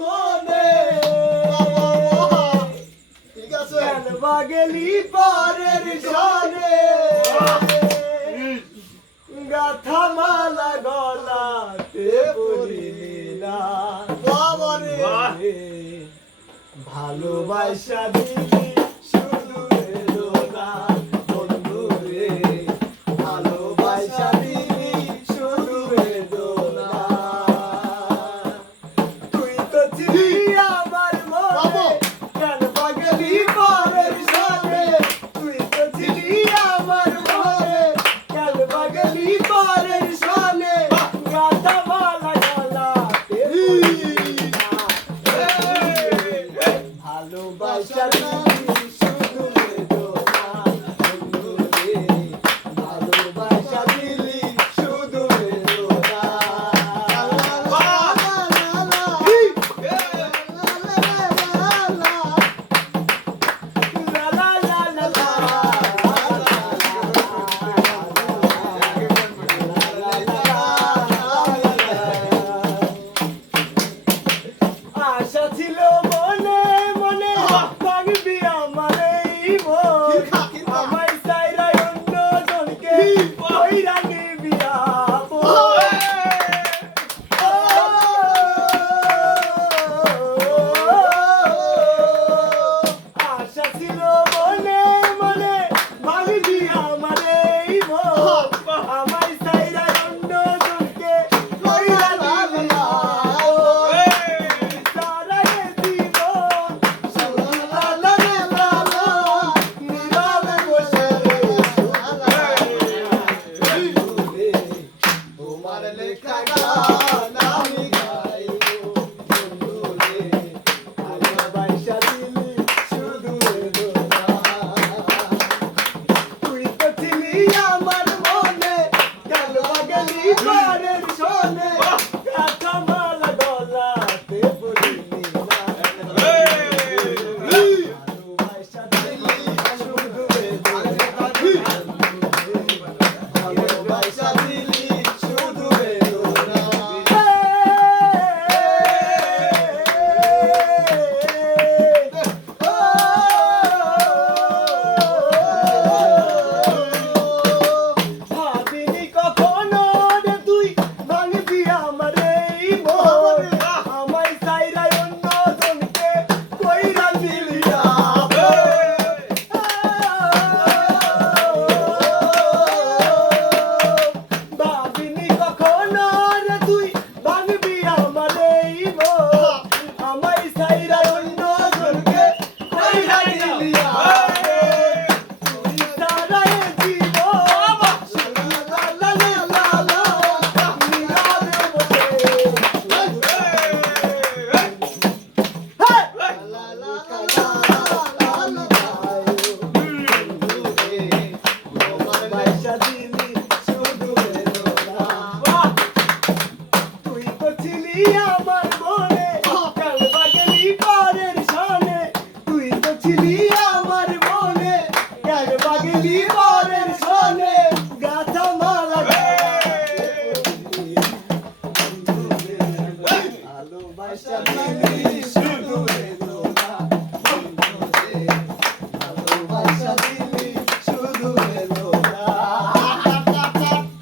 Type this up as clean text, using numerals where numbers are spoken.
মনে কেন বাগেলি পরের সনে গাথা মালা গলাতে পড়িলি না ভালোবাসা দিলি শুধু এলো না বন্ধু রে ভালোবাসা দিলি শুধু এলো না তুই তো ছিলি আমার মনে কেন পাগলি পরের সনে তুই তো ছিলি আমার মনে কেন পাগলি পরের সনে গাথা মালা গলাতে পড়িলি না ভালোবাসা দিলি শুধু এলো না বন্ধু রে ভালোবাসা দিলি শুধু এলো না লা লা লা লা আশা ছিল মনে মনে ভাঙবি আমার এই মন আমার চাইরাই অন্য জনকে কইরা নিবি আপন আশা ছিল মনে মনে ভাঙবি আমার এই মন আমার চাইরাই অন্য জনকে কইরা নিবি আমার মনে কেন বাগলি পরের সনে গাথা মালা গলাতে পড়িলি না ভালোবাসা দিলি শুধু এলো না ভালোবাসা দিলি শুধু এলো না ভাবিনি কখনো রে তুই ভাঙবি আমার এই মন আমায় চাইরাই অন্য জনকে কইরা দিলি ভাবিনি কখনো রে তুই ভাঙবি আমার এই মন আমায় চাইরাই অন্য জনকে কইরা দিলি তুই সারাই জীবন লা লা লা লা নীরবে বসে ভালোবাসা দিলি শুধু এলো না তুই তো ছিলি আমার